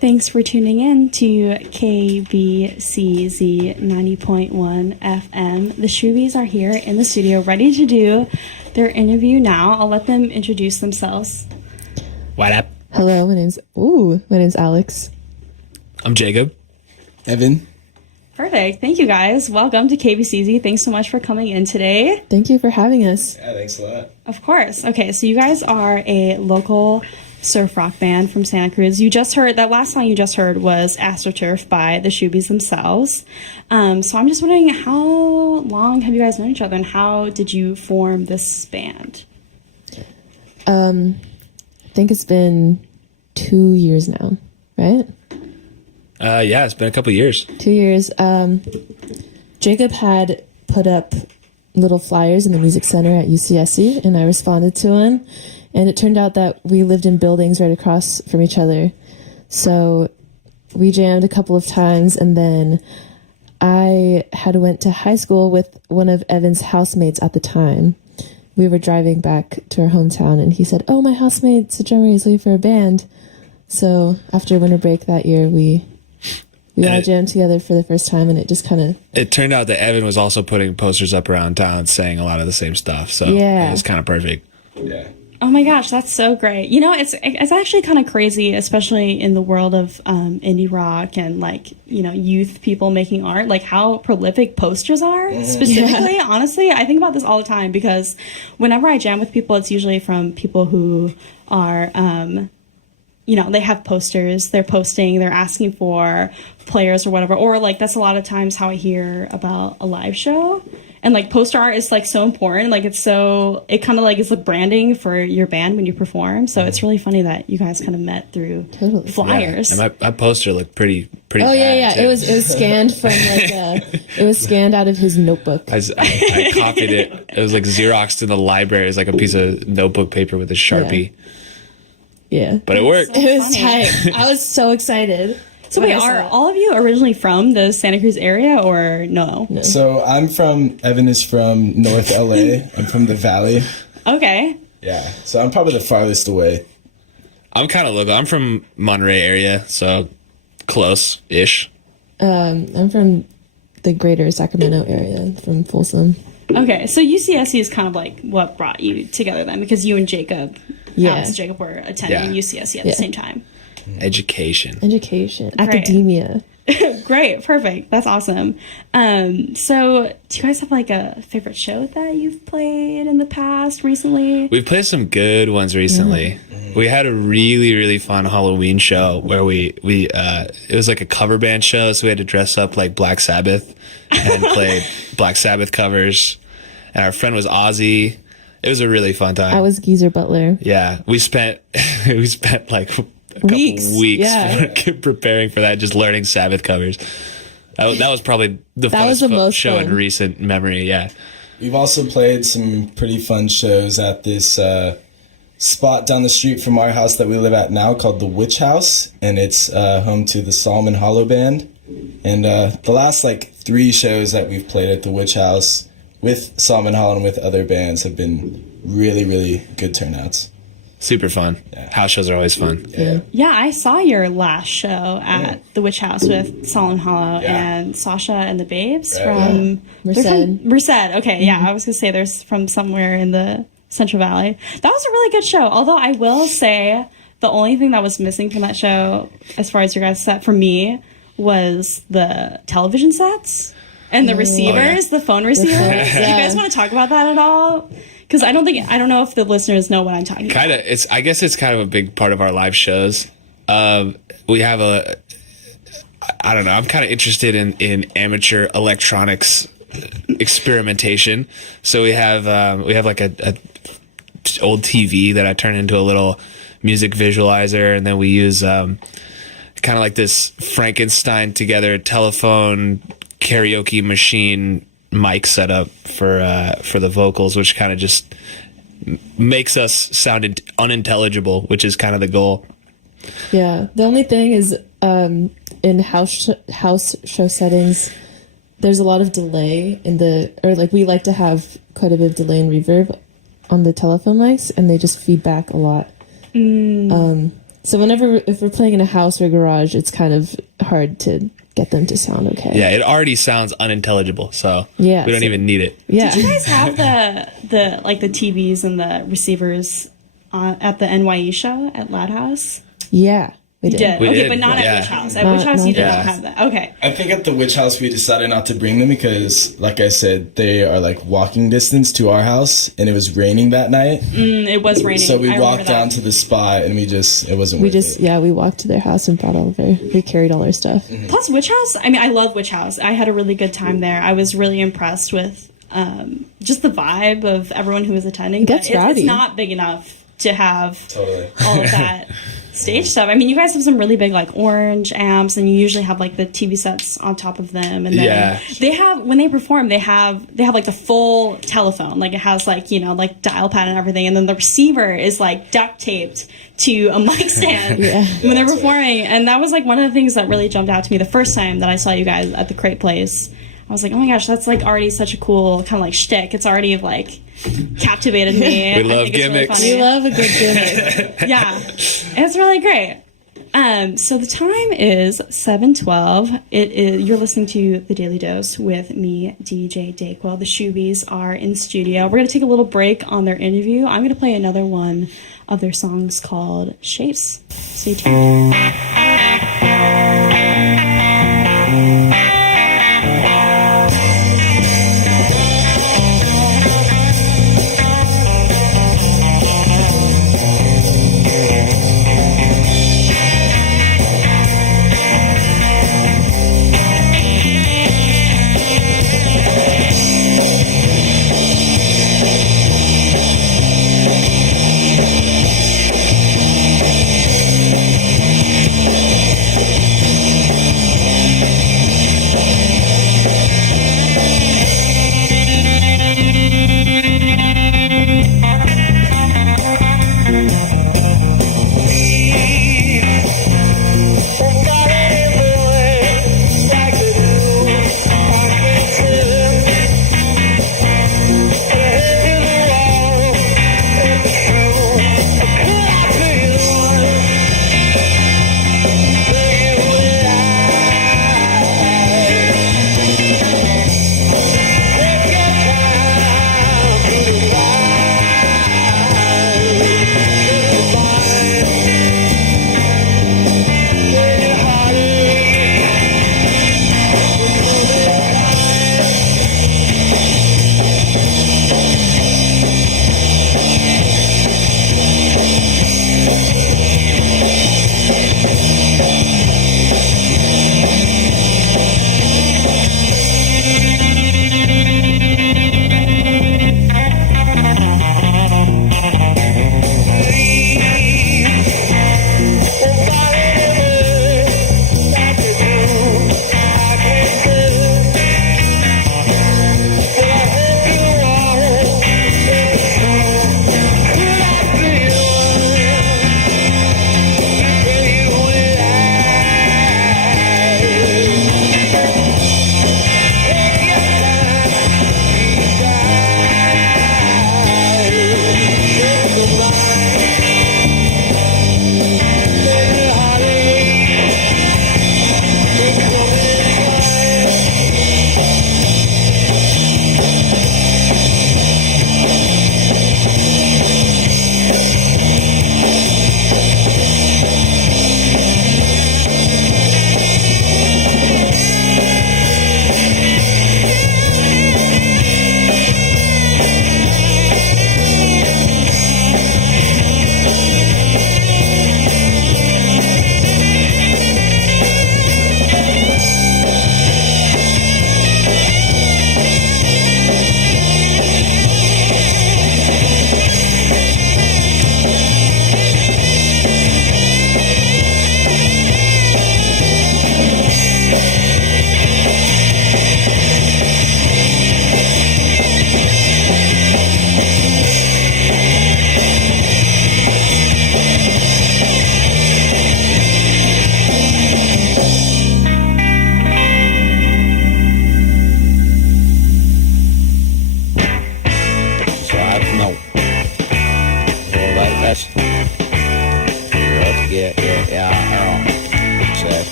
Thanks for tuning in to KBCZ 90.1 FM. The Shoobies are here in the studio ready to do their interview now. I'll let them introduce themselves. What up? Hello, my name's Alex. I'm Jacob. Evan. Perfect. Thank you guys. Welcome to KBCZ. Thanks so much for coming in today. Thank you for having us. Yeah, thanks a lot. Of course. Okay, so you guys are a local surf rock band from Santa Cruz. You just heard, that last song you just heard was AstroTurf by the Shoobies themselves. So I'm just wondering, how long have you guys known each other and how did you form this band? I think it's been 2 years now, right? Yeah, it's been a couple years. 2 years. Jacob had put up little flyers in the music center at UCSC and I responded to one. And it turned out that we lived in buildings right across from each other. So we jammed a couple of times, and then I had went to high school with one of Evan's housemates at the time. We were driving back to our hometown, and he said, "Oh, my housemate's a drummer. He's looking for a band." So after winter break that year, we all jammed together for the first time, and it just kind of... It turned out that Evan was also putting posters up around town saying a lot of the same stuff. So yeah. It was kind of perfect. Yeah. Oh my gosh, that's so great. You know, it's actually kind of crazy, especially in the world of indie rock and like, you know, youth people making art, like how prolific posters are specifically. Yeah. Honestly, I think about this all the time because whenever I jam with people, it's usually from people who are, you know, they have posters, they're posting, they're asking for players or whatever. Or like that's a lot of times how I hear about a live show. And like poster art is like so important. Like it kind of like is like branding for your band when you perform. So it's really funny that you guys kind of met through flyers. Yeah. And my poster looked pretty. Oh yeah. It was scanned from like it was scanned out of his notebook. I copied it. It was like Xeroxed in the library. It was like a piece of notebook paper with a Sharpie. Yeah. But it worked. So It was funny. tight. I was so excited. So when wait, I saw are it. all of you originally from the Santa Cruz area or no? So Evan is from North LA. I'm from the Valley. Okay. Yeah. So I'm probably the farthest away. I'm kind of local. I'm from Monterey area, so close-ish. I'm from the greater Sacramento area, from Folsom. Okay, so UCSC is kind of like what brought you together then, because you and Jacob, Yeah. Alex and Jacob were attending Yeah. UCSC at the Yeah. same time. Education. Education. Academia. Great, perfect. That's awesome. So do you guys have like a favorite show that you've played in the past recently? We've played some good ones recently. We had a really, really fun Halloween show where we it was like a cover band show, so we had to dress up like Black Sabbath and play Black Sabbath covers. And our friend was Ozzy. It was a really fun time. I was Geezer Butler. Yeah, we spent like a couple Weeks, weeks yeah. preparing for that, just learning Sabbath covers. That was probably the That was the funnest most show fun. in recent memory. Yeah, We've also played some pretty fun shows at this spot down the street from our house that we live at now called the Witch House, and it's home to the Solomon Hollow Band. And the last like 3 shows that we've played at the Witch House with Solomon Hollow and with other bands have been really, really good turnouts. super fun. Yeah. House shows are always fun. Yeah. Yeah, I saw your last show at the Witch House with Solomon Hollow Yeah. and Sasha and the Babes Right, from Merced. they're from Merced. Okay, yeah, I was gonna say there's from somewhere in the Central Valley. That was a really good show. Although I will say the only thing that was missing from that show, as far as your guys' set for me, was the television sets and the receivers, the phone receivers. Do you guys want to talk about that at all? Because I don't know if the listeners know what I'm talking about. Kind of. I guess it's kind of a big part of our live shows. We have I don't know. I'm kind of interested in amateur electronics experimentation. So we have like a old TV that I turn into a little music visualizer, and then we use kind of like this Frankenstein together telephone karaoke machine mic setup for the vocals, which kind of just makes us sound unintelligible, which is kind of the goal. Yeah. The only thing is, in house show settings, there's a lot of delay we like to have quite a bit of delay and reverb on the telephone mics, and they just feed back a lot. So if we're playing in a house or a garage, it's kind of hard to get them to sound okay. Yeah, it already sounds unintelligible, so Yeah, we don't so- even need it. Yeah. Did you guys have the TVs and the receivers at the NYE show at Loud House? Yeah. We You did. We Okay, did, but not yeah. at Witch House. At Witch House, you did not have that. Okay. I think at the Witch House we decided not to bring them because, like I said, they are like walking distance to our house, and it was raining that night. It was raining. So we I remember walked down that. to the spot, and it wasn't We worth just, it. we walked to their house and we carried all our stuff. Plus, Witch House, I mean, I love Witch House. I had a really good time there. I was really impressed with just the vibe of everyone who was attending. Gets But rowdy. it's not big enough to have Totally. all of that stage stuff. I mean, you guys have some really big like orange amps, and you usually have like the TV sets on top of them. And then Yeah. they have, when they perform, they have like the full telephone. Like it has like, like dial pad and everything. And then the receiver is like duct taped to a mic stand when they're performing. And that was like one of the things that really jumped out to me the first time that I saw you guys at the Crate Place. I was like, oh my gosh, that's like already such a cool kind of like shtick. It's already like captivated me. We I love think it's really gimmicks. funny. We love a good gimmick. Yeah, it's really great. So the time is 7:12. You're listening to The Daily Dose with me, DJ Dayquil. The Shoobies are in studio. We're going to take a little break on their interview. I'm going to play another one of their songs called Shapes. Stay tuned.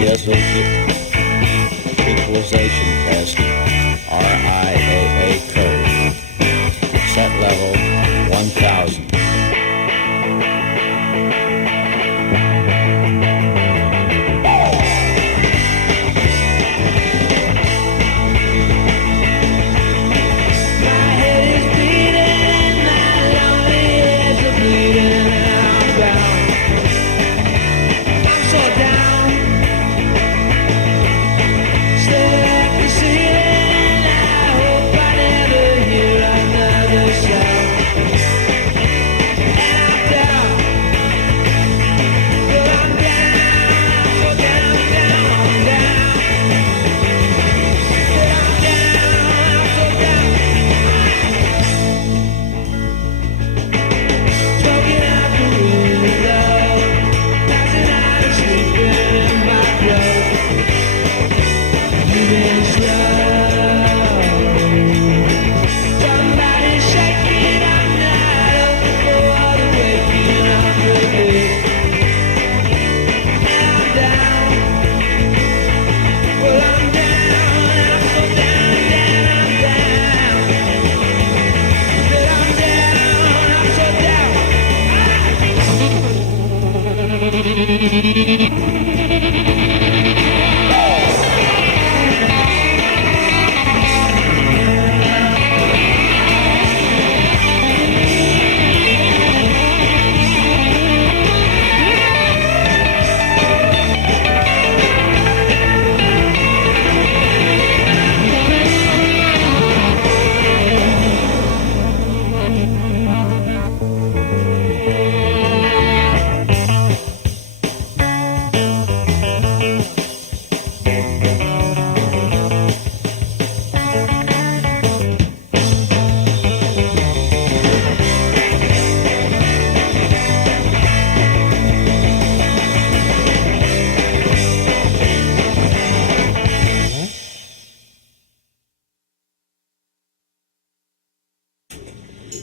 Physical Equalization Test, RIAA curve. Set level 1000.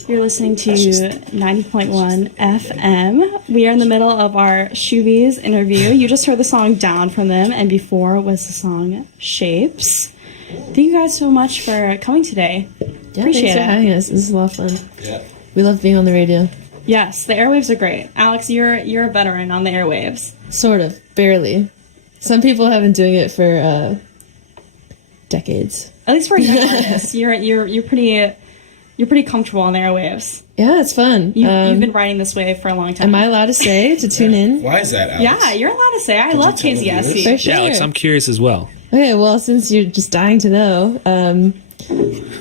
You're listening to 90.1 FM. We are in the middle of our Shoobies interview. You just heard the song Down from them, and before was the song Shapes. Thank you guys so much for coming today. Yeah, Appreciate thanks for it. having us. This is a lot of fun. Yeah. We love being on the radio. Yes, the airwaves are great. Alex, you're a veteran on the airwaves. Sort of. Barely. Some people have been doing it for decades. At least for a young artist, you're pretty comfortable on the airwaves. Yeah, it's fun. You've been riding this wave for a long time. Am I allowed to say to tune in? Why is that, Alex? Yeah, you're allowed to say. I love you tell the KZSC. viewers? For sure. Yeah, Alex, I'm curious as well. Okay, well, since you're just dying to know,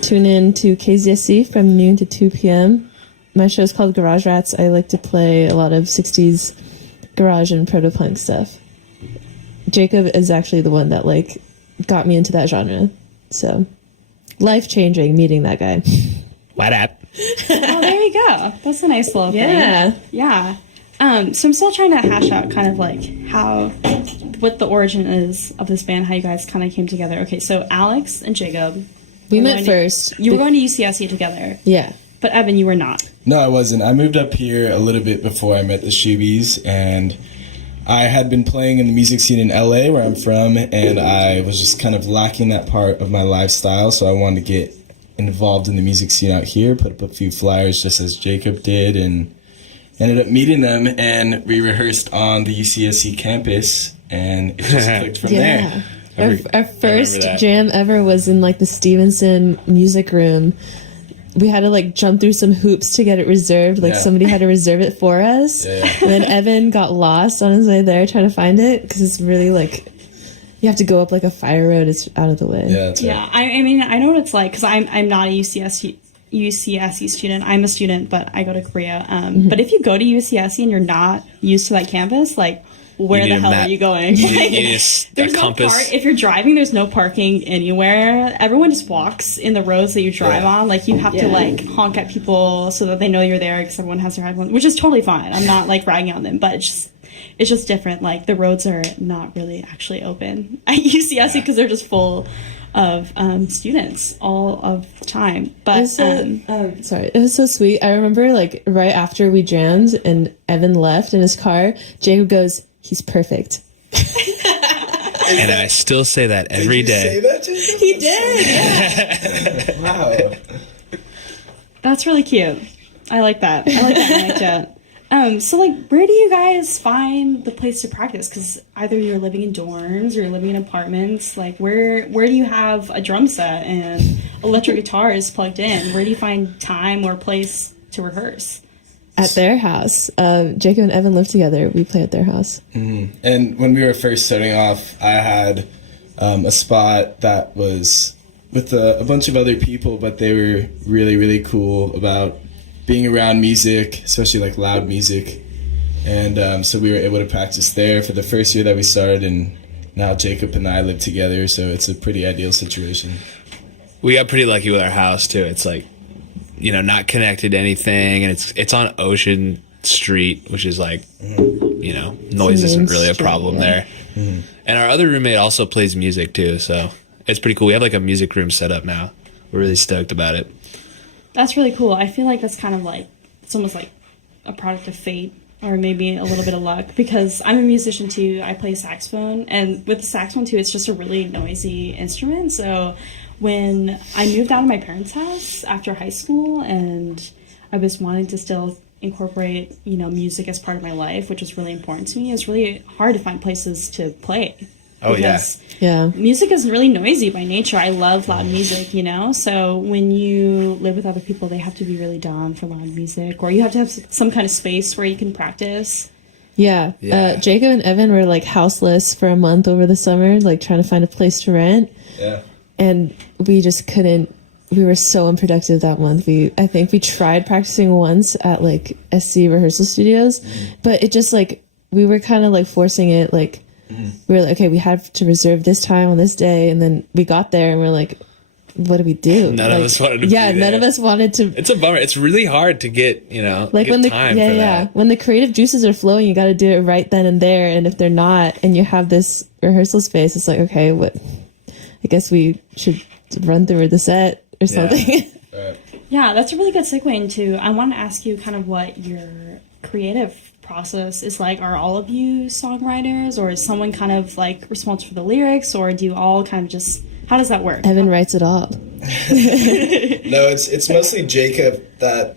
tune in to KZSC from noon to 2 p.m. My show's called Garage Rats. I like to play a lot of 60s garage and proto-punk stuff. Jacob is actually the one that, got me into that genre. So, life-changing meeting that guy. Why that? Oh, there you go. That's a nice little Yeah. thing. Yeah. So I'm still trying to hash out kind of what the origin is of this band, how you guys kind of came together. Okay, so Alex and Jacob. We met first. You were going to UCSC together. Yeah. But Evan, you were not. No, I wasn't. I moved up here a little bit before I met the Shoobies, and I had been playing in the music scene in LA, where I'm from, and I was just kind of lacking that part of my lifestyle, so I wanted to get involved in the music scene out here, put up a few flyers just as Jacob did, and ended up meeting them, and we rehearsed on the UCSC campus, and it just clicked from there. Our first jam ever was in the Stevenson music room. We had to jump through some hoops to get it reserved. Somebody had to reserve it for us. Yeah. And then Evan got lost on his way there trying to find it because it's really you have to go up a fire road. It's out of the way. Yeah, that's right. Yeah, I mean, I know what it's like because I'm not a UCSC student. I'm a student, but I go to Korea. But if you go to UCSC and you're not used to that campus, where the hell are you going? There's no compass. if you're driving, there's no parking anywhere. Everyone just walks in the roads that you drive on. You have to honk at people so that they know you're there because everyone has their headphones, which is totally fine. I'm not ragging on them, but it's just different. The roads are not really actually open at UCSC because they're just full of students all of the time. But sorry, it was so sweet. I remember right after we jammed and Evan left in his car, Jacob goes, "He's perfect." And I still say that every Did you say day. that, Jacob? He did. Wow. That's really cute. I like that. I like that anecdote. So like, where do you guys find the place to practice? Because either you're living in dorms or you're living in apartments. Like, where do you have a drum set and electric guitars plugged in? Where do you find time or place to rehearse? At their house. Jacob and Evan live together. We play at their house. Mm-hmm. And when we were first starting off, I had a spot that was with a bunch of other people, but they were really, really cool about being around music, especially like loud music. And so we were able to practice there for the first year that we started, and now Jacob and I live together, so it's a pretty ideal situation. We got pretty lucky with our house too. It's like, not connected to anything, and it's on Ocean Street, which is like, noise isn't really a problem there. Mm-hmm. And our other roommate also plays music too, so it's pretty cool. We have like a music room set up now. We're really stoked about it. That's really cool. I feel like that's kind of like, it's almost like a product of fate, or maybe a little bit of luck, because I'm a musician too. I play saxophone, and with the saxophone too, it's just a really noisy instrument. So when I moved out of my parents' house after high school, and I was wanting to still incorporate, music as part of my life, which was really important to me, it was really hard to find places to play. Oh, Yeah. Music is really noisy by nature. I love loud music, So when you live with other people, they have to be really down for loud music, or you have to have some kind of space where you can practice. Yeah. Yeah. Jacob and Evan were like houseless for a month over the summer, like trying to find a place to rent. Yeah. And we just couldn't. We were so unproductive that month. I think we tried practicing once at like SC rehearsal studios, but it just like, we were kind of like forcing it. Like, we were like, okay, we have to reserve this time on this day. And then we got there and we're like, what do we do? None of us wanted to Yeah, be none there. of us wanted to. It's a bummer. It's really hard to get, Like get when the time for that. when the creative juices are flowing, you got to do it right then and there. And if they're not, and you have this rehearsal space, it's like, okay, what? I guess we should run through the set or something. Yeah, that's a really good segue into, I want to ask you kind of what your creative process is like. Are all of you songwriters, or is someone kind of like responsible for the lyrics, or do you all kind of just, how does that work? Evan writes it all. No, it's mostly Jacob that,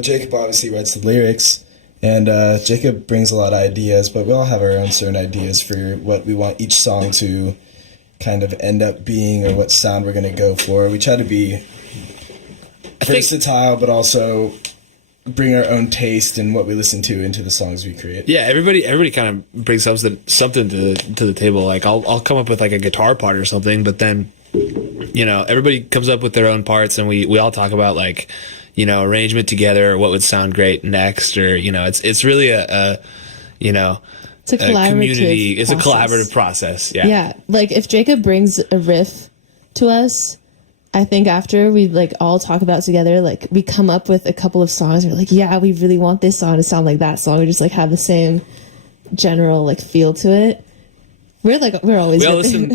Jacob obviously writes the lyrics, and Jacob brings a lot of ideas, but we all have our own certain ideas for what we want each song to kind of end up being, or what sound we're going to go for. We try to be versatile, but also bring our own taste and what we listen to into the songs we create. Yeah, everybody kind of brings something to the table. Like I'll come up with like a guitar part or something, but then everybody comes up with their own parts, and we all talk about like arrangement together, or what would sound great next, or it's really a It's a collaborative community. It's a process. collaborative process. Yeah. Yeah, like if Jacob brings a riff to us, I think after we like all talk about it together, like we come up with a couple of songs, and we're like, yeah, we really want this song to sound like that song, or just like have the same general like feel to it. We're always We listen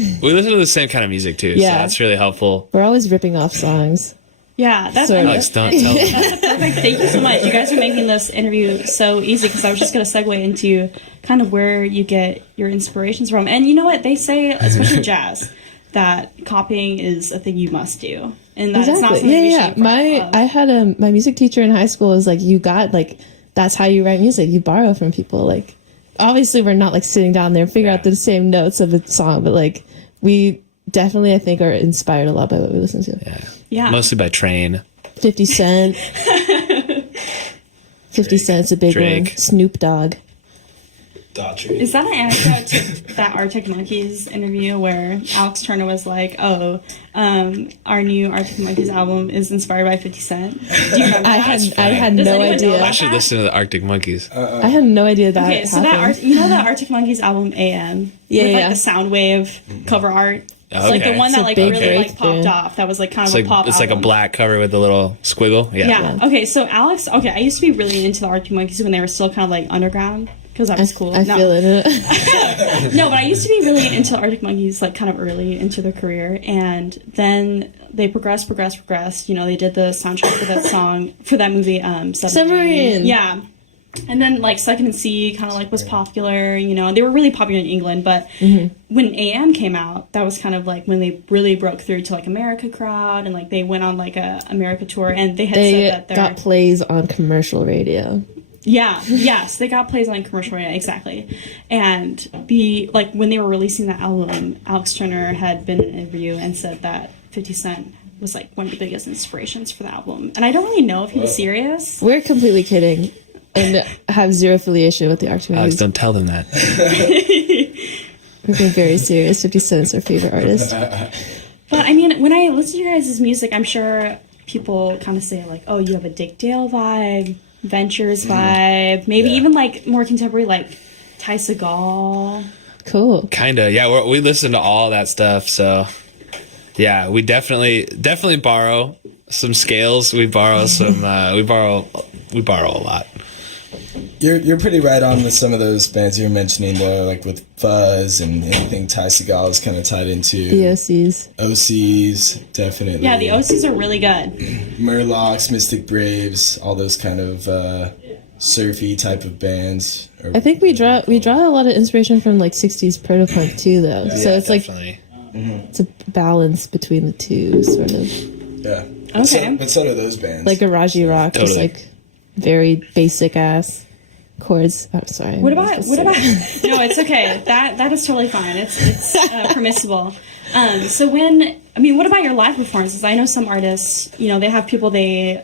to the same kind of music too. Yeah. So that's really helpful. we're always ripping off songs. Yeah, that's Sorry. Alex, don't tell them. That's perfect. Thank you so much. You guys are making this interview so easy, because I was just going to segue into kind of where you get your inspirations from. And you know what? They say, especially jazz, that copying is a thing you must do. And that it's not something you should be proud of. I had my music teacher in high school was like, that's how you write music. You borrow from people. Like, obviously we're not like sitting down there and figure out the same notes of the song, but like we definitely, I think, are inspired a lot by what we listen to. Yeah. Mostly by Train. 50 Cent. 50 Cent's a big Drake. one. Snoop Dogg. Daughtry. Is that an anecdote to that Arctic Monkeys interview where Alex Turner was like, our new Arctic Monkeys album is inspired by 50 Cent? Do you remember I that? had Does no anyone know idea. about I should that? listen to the Arctic Monkeys. I had no idea that Okay, so happened. that Arctic Monkeys album AM, Yeah, with like yeah. the Soundwave cover art, it's like the Okay. one that It's a like big really like breakthrough. popped off. That was like kind It's of like a pop. it's like a album. black cover with a little squiggle. Yeah. Okay, so Alex. Okay, I used to be really into the Arctic Monkeys when they were still kind of like underground, because that was cool. I No. feel it. No, but I used to be really into Arctic Monkeys, like kind of early into their career, and then they progressed. You know, they did the soundtrack for that song for that movie, Submarine. Yeah, And then like Second and C kind of like was popular, you know, and they were really popular in England. But when AM came out, that was kind of like when they really broke through to like America crowd, and like they went on like a America tour, and they had said that got plays on commercial radio. Yeah, yes, they got plays on commercial radio, exactly. And like when they were releasing that album, Alex Turner had been in an interview and said that 50 Cent was like one of the biggest inspirations for the album. And I don't really know if he was serious. We're completely kidding and have zero affiliation with the Arctic Alex, Monkeys. don't tell them that. We're being very serious. 50 Cent's our favorite artist. But I mean, when I listen to your guys' music, I'm sure people kind of say like, oh, you have a Dick Dale vibe, Ventures vibe, maybe even like more contemporary like Ty Segall. Cool. Kinda, yeah. We listen to all that stuff, so yeah, we definitely borrow some scales. We borrow some. We borrow a lot. You're pretty right on with some of those bands you were mentioning though, like with Fuzz and anything Ty Segall is kind of tied into. The OCs. OCs, definitely. Yeah, the OCs are really good. Murlocs, Mystic Braves, all those kind of surfy type of bands. I think we draw a lot of inspiration from like 60s proto-punk too though. Yeah, so it's Definitely. it's a balance between the two sort of. Yeah. Okay. But so do those bands. Like garagy rock, just Totally. like very basic ass chords. I'm sorry. What about no, it's okay. That is totally fine. It's permissible. So what about your live performances? I know some artists, you know, they have people they're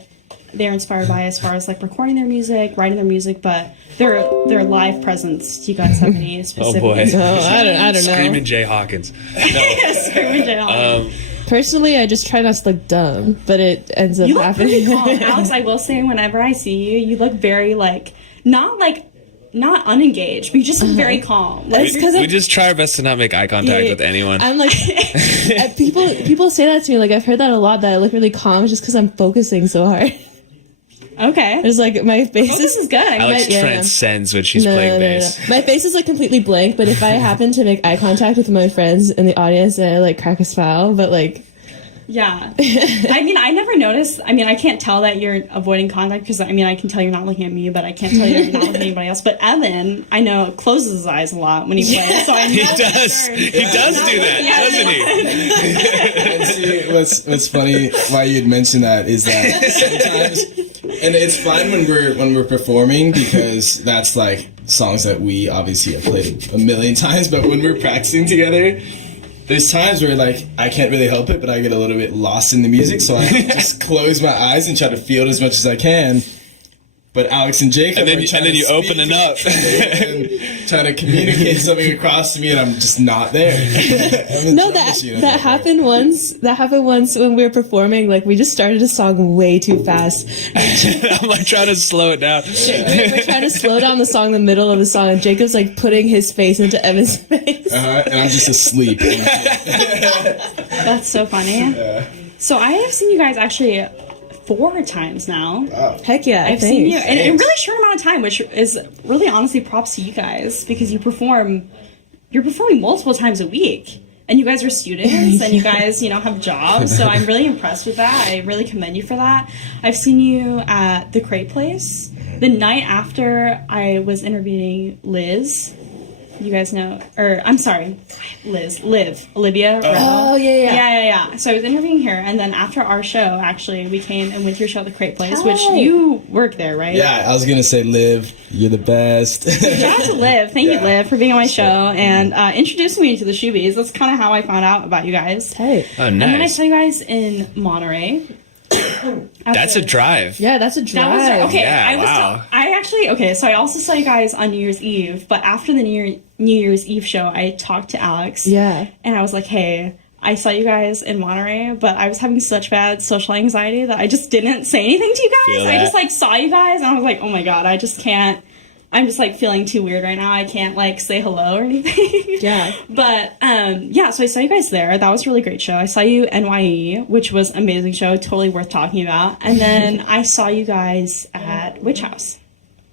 inspired by as far as like recording their music, writing their music, but their live presence. Do you guys have any specific? Oh boy. I don't know. Screaming Jay Hawkins. Screaming Jay Hawkins. Personally, I just try not to look dumb, but it ends up You look happening. pretty calm, Alex. I will say, whenever I see you, you look very not unengaged, but you just look very calm. Like, We just try our best to not make eye contact with anyone. I'm like, people say that to me. Like I've heard that a lot. That I look really calm just because I'm focusing so hard. okay, It's like my face this is good. Alex yeah. transcends when she's playing bass. My face is like completely blank, but if I happen to make eye contact with my friends in the audience, then I like crack a smile. But like, Yeah. I mean, I never noticed. I mean, I can't tell that you're avoiding contact because, I mean, I can tell you're not looking at me, but I can't tell you're not looking at anybody else. But Evan, I know, closes his eyes a lot when he plays. So I know He does. He does do that, doesn't he? And see, what's funny why you'd mention that is that sometimes, and it's fine when we're performing because that's like songs that we obviously have played a million times, but when we're practicing together, there's times where like I can't really help it, but I get a little bit lost in the music, so I just close my eyes and try to feel it as much as I can. But Alex and Jacob And then are trying to you open speak it up. and trying to communicate something across to me, and I'm just not there. no, that happened once. That happened once when we were performing. Like we just started a song way too fast. I'm like trying to slow it down. We're trying to slow down the song in the middle of the song, and Jacob's like putting his face into Evan's face. And I'm just asleep. That's so funny. So I have seen you guys actually 4 times now. Heck yeah, I've seen you in a really short amount of time, which is really honestly props to you guys because you're performing multiple times a week. And you guys are students and you guys, you know, have jobs. So I'm really impressed with that. I really commend you for that. I've seen you at the Crate Place the night after I was interviewing Liz. You guys know, or I'm sorry, Olivia. Oh, Yeah. So I was interviewing her, and then after our show, actually, we came and went to your show at the Crate Place, which you work there, right? Yeah, I was gonna say, Liv, you're the best. Shout out to Liv. Thank you, Liv, for being on my show and introducing me to the Shoobies. That's kind of how I found out about you guys. Hey. Oh, And then I nice. saw you guys in Monterey. That's a drive. Yeah, that's a That drive. was okay. Yeah, wow. So I also saw you guys on New Year's Eve, but after the New Year's Eve show, I talked to Alex. Yeah. And I was like, hey, I saw you guys in Monterey, but I was having such bad social anxiety that I just didn't say anything to you guys. Feel I that. just like saw you guys and I was like, oh my God, I just can't. I'm just like feeling too weird right now. I can't like say hello or anything. Yeah. But yeah, so I saw you guys there. That was a really great show. I saw you NYE, which was an amazing show, totally worth talking about. And then I saw you guys at Witch House.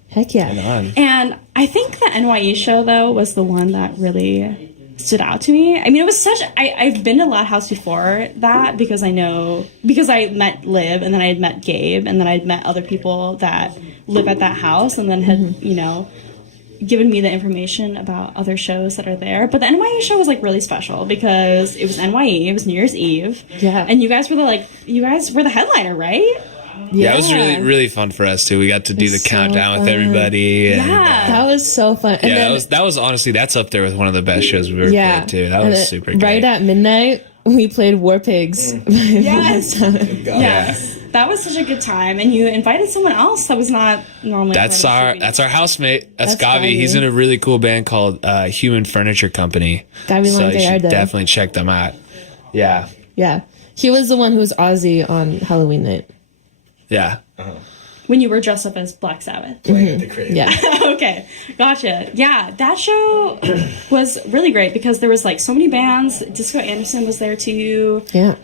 Heck yeah. On. And I think the NYE show though was the one that really stood out to me. I mean, it was such. I've been to Loud House before that because I met Liv, and then I had met Gabe, and then I'd met other people that live at that house, and then had given me the information about other shows that are there. But the NYE show was like really special because it was NYE. It was New Year's Eve. Yeah. And you guys were the headliner, right? Yeah, it was really, really fun for us too. We got to do the countdown with everybody. And, Yeah. That was so fun. And yeah, then, that was honestly, that's up there with one of the best shows we've ever played too. That and was super great. Right at midnight, we played War Pigs. Yes. Good God. Yes. That was such a good time. And you invited someone else that was not normally That's our housemate. That's That's Gavi. Gavi. He's in a really cool band called Human Furniture Company. Gavi So you should Langallardo. definitely check them out. Yeah. Yeah. He was the one who was Ozzy on Halloween night. Yeah. when you were dressed up as Black Sabbath. Playing at the crib. Yeah. Okay, gotcha. Yeah, that show was really great because there was like so many bands. Disco Anderson was there too. Yeah.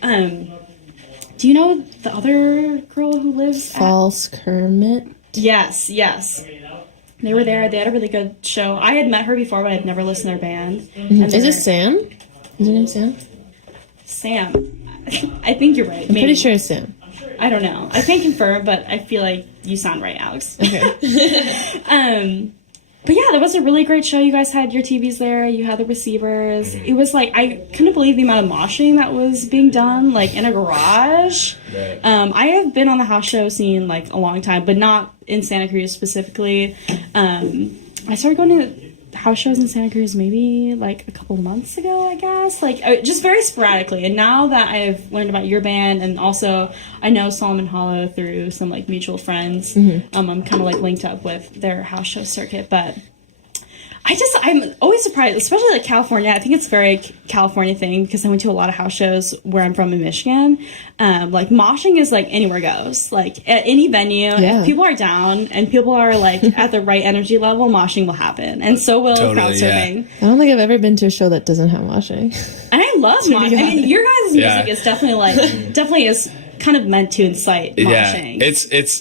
Do you know the other girl who lives at... False Kermit. Yes, yes. They were there. They had a really good show. I had met her before, but I'd never listened to their band. And Is it Sam? Is her name Sam? Sam. I think you're right. I'm pretty sure it's Sam. I don't know. I can't confirm, but I feel like you sound right, Alex. Okay. But yeah, that was a really great show. You guys had your TVs there. You had the receivers. It was like, I couldn't believe the amount of moshing that was being done, like in a garage. Right. I have been on the house show scene like a long time, but not in Santa Cruz specifically. I started going to house shows in Santa Cruz maybe like a couple months ago, I guess, like just very sporadically. And now that I've learned about your band, and also I know Solomon Hollow through some like mutual friends, I'm kind of like linked up with their house show circuit. But I'm always surprised, especially like California. I think it's a very California thing because I went to a lot of house shows where I'm from in Michigan. Like moshing is like anywhere goes. Like at any venue, Yeah. if people are down and people are like at the right energy level, moshing will happen, and so will Totally, crowd yeah. surfing. I don't think I've ever been to a show that doesn't have washing. And I love moshing. I mean, your guys' music Yeah. is definitely like definitely is kind of meant to incite moshing.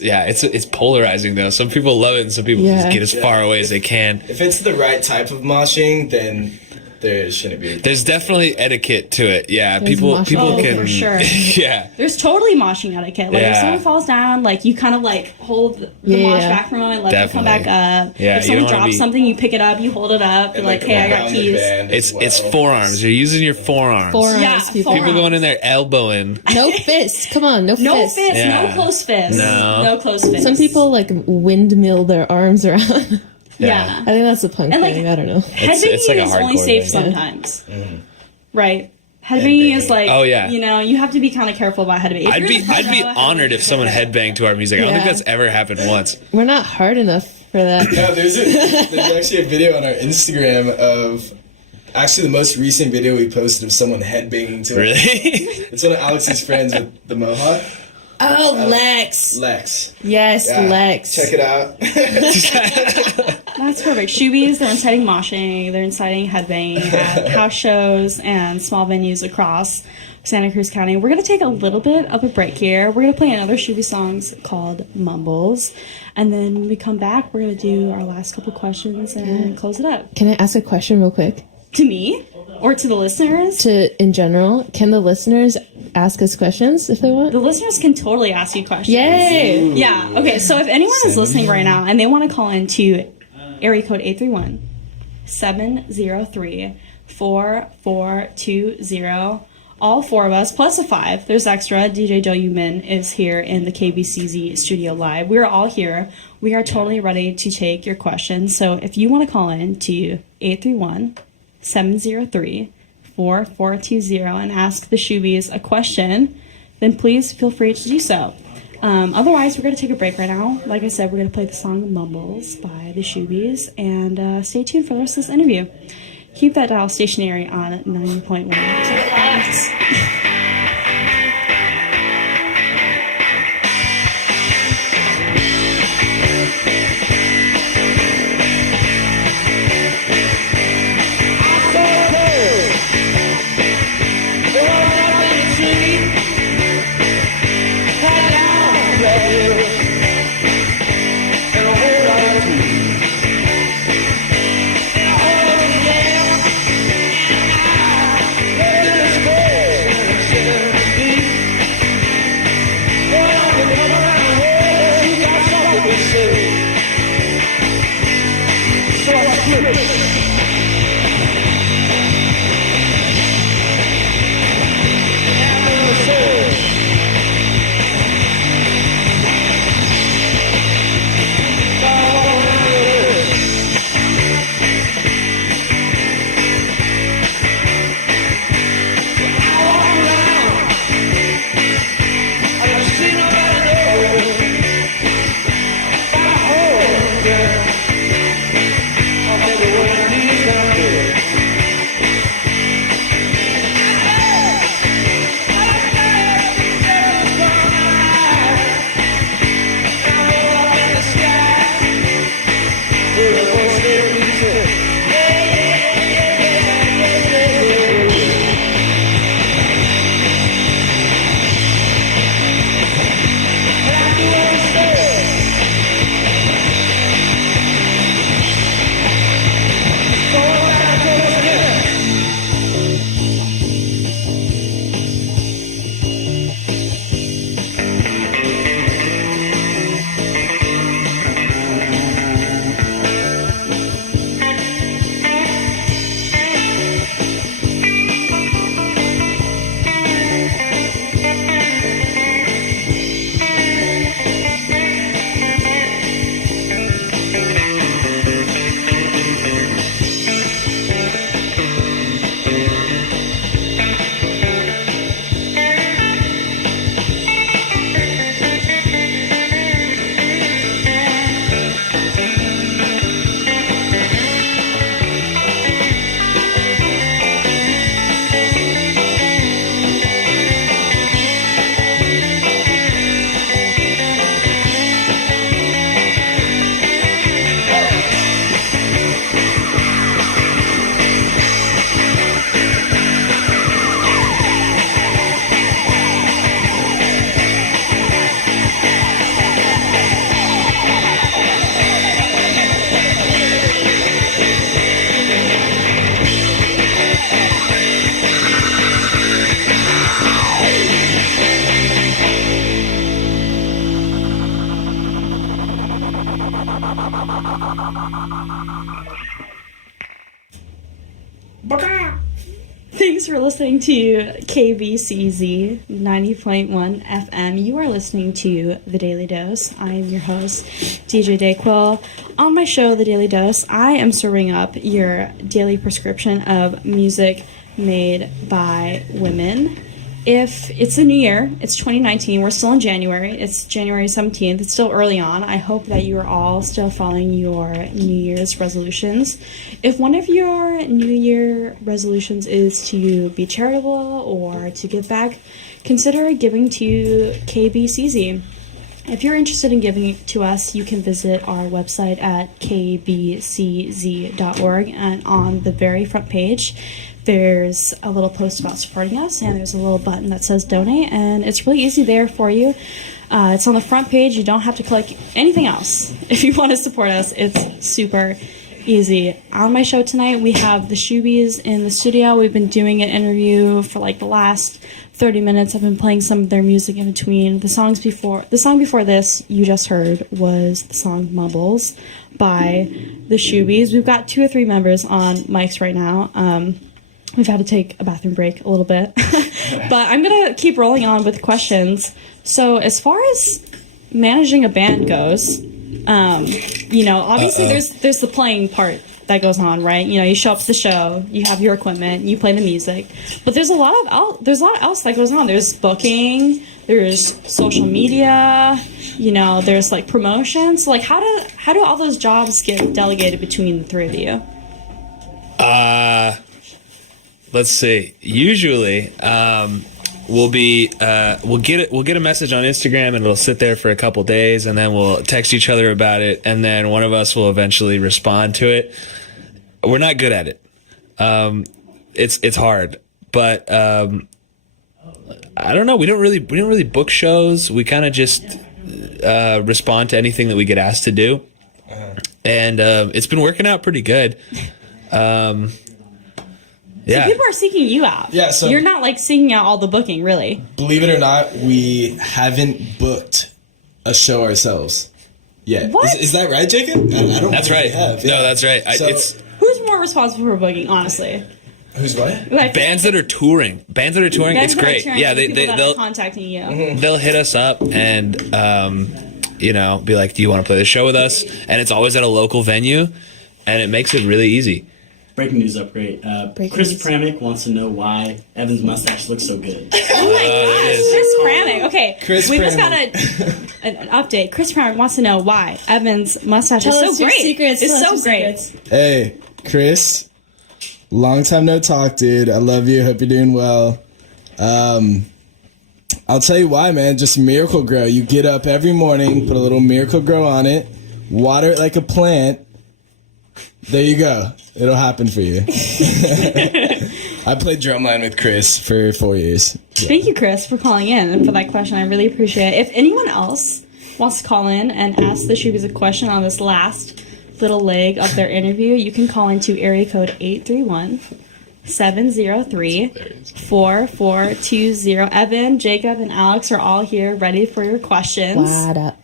Yeah, it's polarizing though. Some people love it, and some people just Yeah. get as far away as they can. If it's the right type of moshing, then there shouldn't be. There's definitely etiquette to it. Yeah, There's people moshing. can for sure. yeah. There's totally moshing etiquette. Like if Yeah. someone falls down, like you kind of like hold the Yeah. mosh back for a moment, let them come back Definitely. up. Yeah, if you someone don't wanna drops be- something, you pick it up, you hold it up, you're like, hey, I got around the keys. band as It's well. forearms. You're using your forearms. Forearms, Yeah, people. forearms. People going in there elbowing. No fists. Come on, no fists. No fist, Yeah. no close fist. No. No close fist. Some people like windmill their arms around. Yeah. I think that's a punk And, like, thing. I don't know. Headbanging it's like a is only hardcore safe thing. sometimes. Right. Headbanging is like, Oh, yeah. you know, you have to be kind of careful about headbanging. If I'd you're be a honored if someone headbanged to our music. I don't think Yeah. that's ever happened once. We're not hard enough for that. No, there's actually a video on our Instagram of actually the most recent video we posted of someone headbanging to it. Really? It's one of Alex's friends with the mohawk, Oh, Lex. Lex. Yes, Yeah, Lex. Check it out. That's perfect. Shoobies, they're inciting moshing, they're inciting headbanging at house shows and small venues across Santa Cruz County. We're going to take a little bit of a break here. We're going to play another Shoobies songs called Mumbles. And then when we come back, we're going to do our last couple questions and close it up. Can I ask a question real quick? To me? Or to the listeners? In general, can the listeners ask us questions if they want? The listeners can totally ask you questions. Yay! Yeah. Okay. So if anyone is listening right now and they want to call in to area code 831-703-4420, all four of us plus a five. There's extra. DJ Joe Min is here in the KBCZ studio live. We're all here. We are totally ready to take your questions. So if you want to call in to 831-703-4420 and ask the Shoobies a question, then please feel free to do so. Otherwise, we're going to take a break right now. Like I said, we're going to play the song Mumbles by the Shoobies, and stay tuned for the rest of this interview. Keep that dial stationary on 90.1. Yeah. Thanks for listening to KBCZ 90.1 FM. You are listening to The Daily Dose. I am your host, DJ Dayquil. On my show, The Daily Dose, I am serving up your daily prescription of music made by women. If it's the new year, it's 2019, we're still in January, it's January 17th, it's still early on. I hope that you are all still following your New Year's resolutions. If one of your New Year resolutions is to be charitable or to give back, consider giving to KBCZ. If you're interested in giving to us, you can visit our website at kbcz.org, and on the very front page, there's a little post about supporting us, and there's a little button that says donate, and it's really easy there for you. It's on the front page. You don't have to click anything else. If you want to support us, it's super easy. On my show tonight, we have the Shoobies in the studio. We've been doing an interview for like the last 30 minutes. I've been playing some of their music in between. The song before this you just heard was the song Mumbles by the Shoobies. We've got 2 or 3 members on mics right now. We've had to take a bathroom break a little bit. But I'm going to keep rolling on with questions. So as far as managing a band goes, obviously there's the playing part that goes on, right? You show up to the show, you have your equipment, you play the music. But there's a lot else that goes on. There's booking, there's social media, there's like promotions. So, like how do all those jobs get delegated between the 3 of you? Let's see. Usually, we'll get a message on Instagram, and it'll sit there for a couple days, and then we'll text each other about it, and then one of us will eventually respond to it. We're not good at it. It's hard, but I don't know. We don't really book shows. We kind of just respond to anything that we get asked to do, and it's been working out pretty good. Yeah. So people are seeking you out. Yeah, so you're not like seeking out all the booking, really. Believe it or not, we haven't booked a show ourselves yet. What? Is that right, Jacob? I don't. That's right. Have. No, that's right. Who's more responsible for booking, honestly? Who's what? Like, bands that are touring. It's great. Yeah, they'll contacting you. Mm-hmm. They'll hit us up and be like, "Do you want to play this show with us?" And it's always at a local venue, and it makes it really easy. Breaking news upgrade. Chris Pramick wants to know why Evan's mustache looks so good. Oh my gosh, Chris Pramick. Okay, we just got an update. Chris Pramick wants to know why Evan's mustache is so great. Secrets. It's so great. Hey, Chris. Long time no talk, dude. I love you. Hope you're doing well. I'll tell you why, man. Just Miracle Grow. You get up every morning, put a little Miracle Grow on it, water it like a plant. There you go. It'll happen for you. I played drumline with Chris for 4 years. Yeah. Thank you, Chris, for calling in and for that question. I really appreciate it. If anyone else wants to call in and ask the Shoobies a question on this last little leg of their interview, you can call into area code 831-703-4420. Evan, Jacob, and Alex are all here ready for your questions. What up?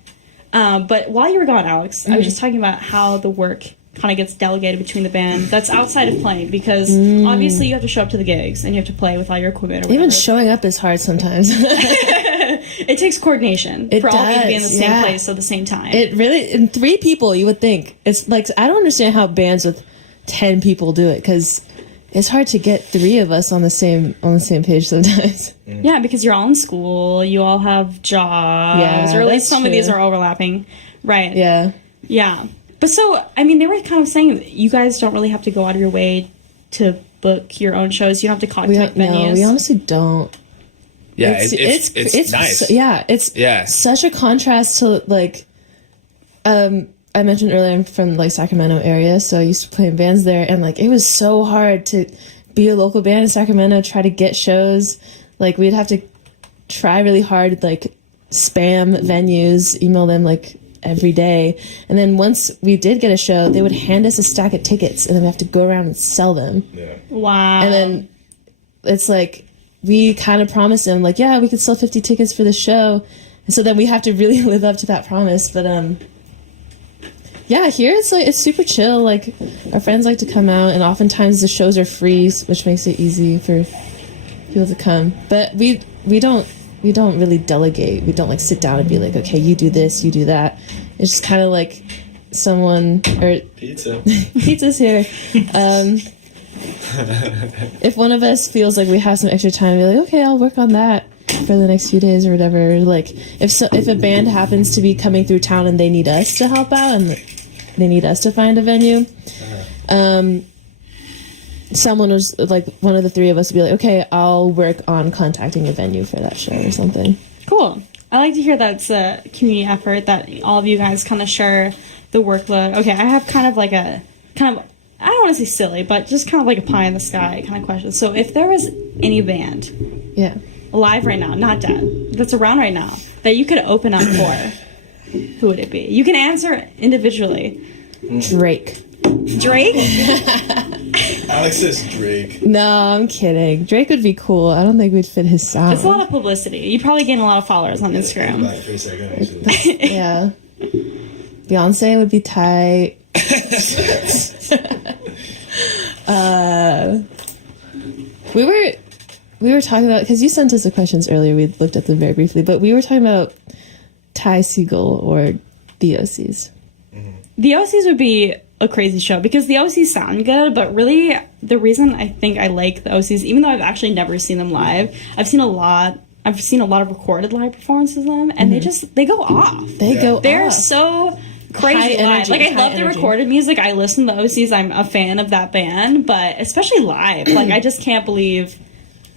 But while you were gone, Alex, I was just talking about how the work kind of gets delegated between the band that's outside of playing, because obviously you have to show up to the gigs and you have to play with all your equipment or whatever. Even showing up is hard sometimes. It takes coordination for all of you to be in the same place at the same time. It really, and 3 people, you would think. It's like, I don't understand how bands with 10 people do it, because it's hard to get 3 of us on the same page sometimes. Yeah, because you're all in school, you all have jobs, or at least some of these are overlapping. Right. Yeah. Yeah. But so, I mean, they were kind of saying that you guys don't really have to go out of your way to book your own shows. You don't have to contact venues. No, we honestly don't. Yeah, it's nice. It's such a contrast to, like, I mentioned earlier I'm from, like, Sacramento area, so I used to play in bands there, and, like, it was so hard to be a local band in Sacramento, try to get shows. Like, we'd have to try really hard, like, spam venues, email them, like, every day. And then once we did get a show, they would hand us a stack of tickets, and then we have to go around and sell them. Yeah. Wow. And then it's like, we kind of promised them, like, yeah, we could sell 50 tickets for the show. And so then we have to really live up to that promise. But Yeah, here it's super chill. Like, our friends like to come out, and oftentimes the shows are free, which makes it easy for people to come. But we don't really delegate. We don't like sit down and be like, okay, you do this, you do that. It's just kind of like someone or pizza's here. If one of us feels like we have some extra time, we're like, okay, I'll work on that for the next few days or whatever. Like, if a band happens to be coming through town and they need us to help out and they need us to find a venue, someone was like, one of the three of us would be like, okay, I'll work on contacting a venue for that show or something. Cool. I like to hear that's a community effort, that all of you guys kind of share the workload. Okay, I have kind of I don't want to say silly, but just kind of like a pie in the sky kind of question. So if there was any band alive right now, not dead, that's around right now, that you could open up for, who would it be? You can answer individually. Drake. Alex says Drake. No, I'm kidding. Drake would be cool. I don't think we'd fit his sound. It's a lot of publicity. You'd probably gain a lot of followers on Instagram. Back for a second, actually. Yeah. Beyonce would be tight. We were talking about, because you sent us the questions earlier, we looked at them very briefly, but we were talking about Ty Segall or the OCs. The OCs would be a crazy show because the OCs sound good, but really the reason I think I like the OCs, even though I've actually never seen them live, I've seen a lot of recorded live performances of them, and they go off. They're so crazy live. Like, I love the recorded music. I listen to the OCs. I'm a fan of that band, but especially live, like, I just can't believe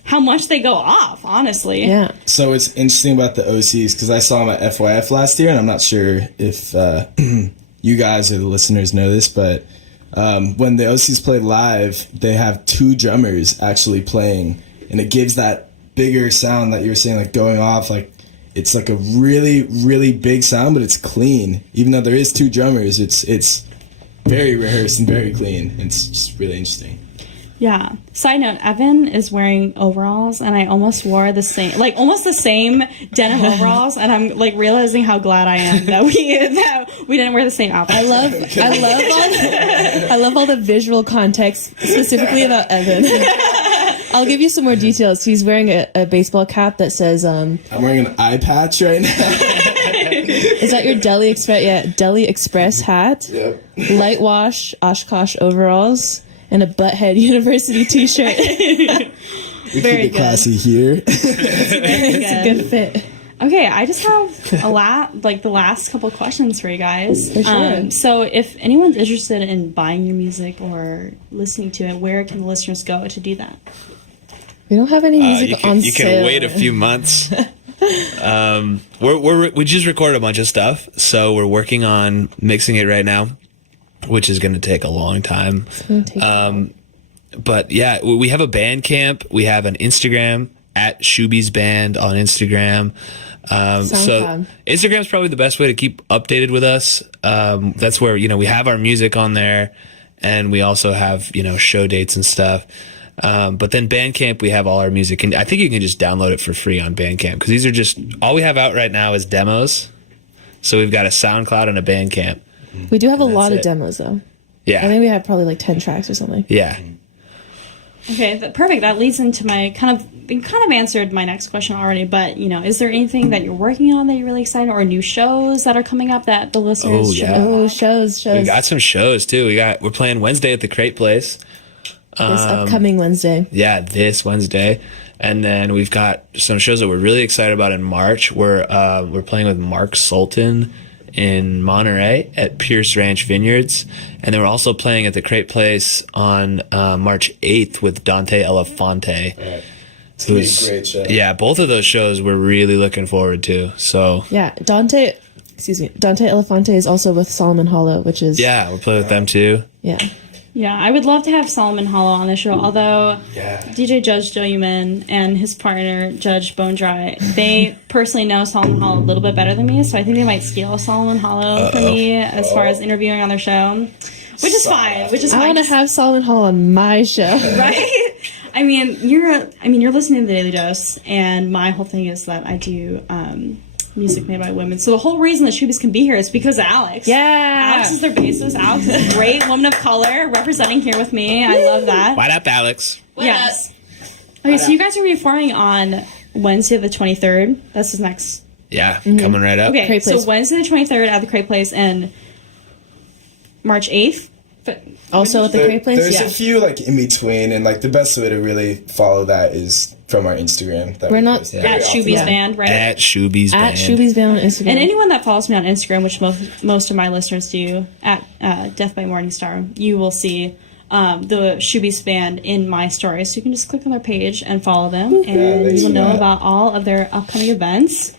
how much they go off, honestly. Yeah. So it's interesting about the OCs because I saw them at FYF last year, and I'm not sure if you guys or the listeners know this, but when the OCs play live, they have two drummers actually playing, and it gives that bigger sound that you were saying, like going off, like it's like a really, really big sound, but it's clean. Even though there is two drummers, it's very rehearsed and very clean. It's just really interesting. Yeah. Side note, Evan is wearing overalls, and I almost wore the same denim overalls, and I'm like realizing how glad I am that we didn't wear the same outfit. I love all the visual context specifically about Evan. I'll give you some more details. He's wearing a baseball cap that says I'm wearing an eye patch right now. Is that your Deli Express? Yeah, Deli Express hat. Yep. Light wash Oshkosh overalls. And a Butthead University t-shirt. We keep it classy here. It's a good fit. Okay, I just have the last couple questions for you guys. For sure. So if anyone's interested in buying your music or listening to it, where can the listeners go to do that? We don't have any music on sale. You can wait a few months. We just recorded a bunch of stuff, so we're working on mixing it right now, which is going to take a long time. But yeah, we have a Bandcamp. We have an Instagram at Shoobies Band on Instagram. So Instagram's probably the best way to keep updated with us. That's where, we have our music on there, and we also have, show dates and stuff. But then Bandcamp, we have all our music, and I think you can just download it for free on Bandcamp, because these are just, all we have out right now is demos. So we've got a SoundCloud and a Bandcamp. We do have a lot of demos, though. Yeah. I think we have probably like 10 tracks or something. Yeah. Okay, perfect. That leads into my kind of answered my next question already, but, is there anything that you're working on that you're really excited, or new shows that are coming up that the listeners should know? Oh, shows. We got some shows, too. We're playing Wednesday at the Crate Place. This upcoming Wednesday. Yeah, this Wednesday. And then we've got some shows that we're really excited about in March. We're playing with Mark Sultan in Monterey at Pierce Ranch Vineyards, and then we're also playing at the Crate Place on March 8th with Dante Elefante. Right. It's gonna be a great show. Yeah, both of those shows we're really looking forward to. So yeah, Dante Elefante is also with Solomon Hollow, which is we're playing with them too. Yeah, I would love to have Solomon Hollow on the show, although DJ Judge Joe Uman and his partner, Judge Bone Dry, they personally know Solomon Hollow a little bit better than me, so I think they might steal Solomon Hollow for me as far as interviewing on their show, which is fine. I want to have Solomon Hollow on my show. Right? I mean, you're listening to the Daily Dose, and my whole thing is that I do music made by women. So the whole reason the Shoobies can be here is because of Alex. Yeah. Alex is their bassist. Alex is a great woman of color representing here with me. I love that. What up, Alex? Yes. Okay, so you guys are reforming on Wednesday the 23rd. That's his next. Yeah, coming right up. Okay, Crate so Place. Wednesday the 23rd at the Crate Place and March 8th. But Also at the Crate Place? There's Yeah. a few like in between, and like the best way to really follow that is from our Instagram. That We're we not- post At very at often. Shoobies Band, right? At Shoobies At Band. Shoobies Band on Instagram. And anyone that follows me on Instagram, which most of my listeners do, at Death by Morningstar, you will see the Shoobies Band in my stories. So you can just click on their page and follow them, and thanks you will for know that. about all of their upcoming events.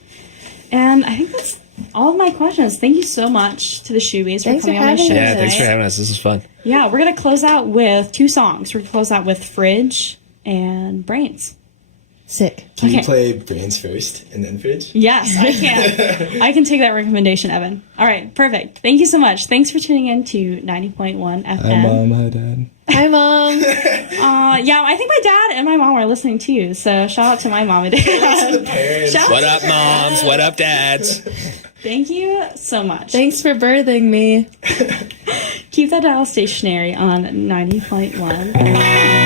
And I think that's all of my questions. Thank you so much to the Shoobies for Thanks for coming on the show having us. Yeah, thanks for today. having us. This is fun. Yeah, we're going to close out with 2 songs. We're going to close out with Fridge and Brains. Sick. Can you Okay. play Brains first and then Fridge? Yes, I can. I can take that recommendation, Evan. All right, perfect. Thank you so much. Thanks for tuning in to 90.1 FM. Hi, Mom. Hi, Dad. Hi, Mom. Yeah, I think my dad and my mom are listening too. So shout out to my mom and dad. Parents. Shout What out up, moms? What up, dads? Thank you so much. Thanks for birthing me. Keep that dial stationary on 90.1.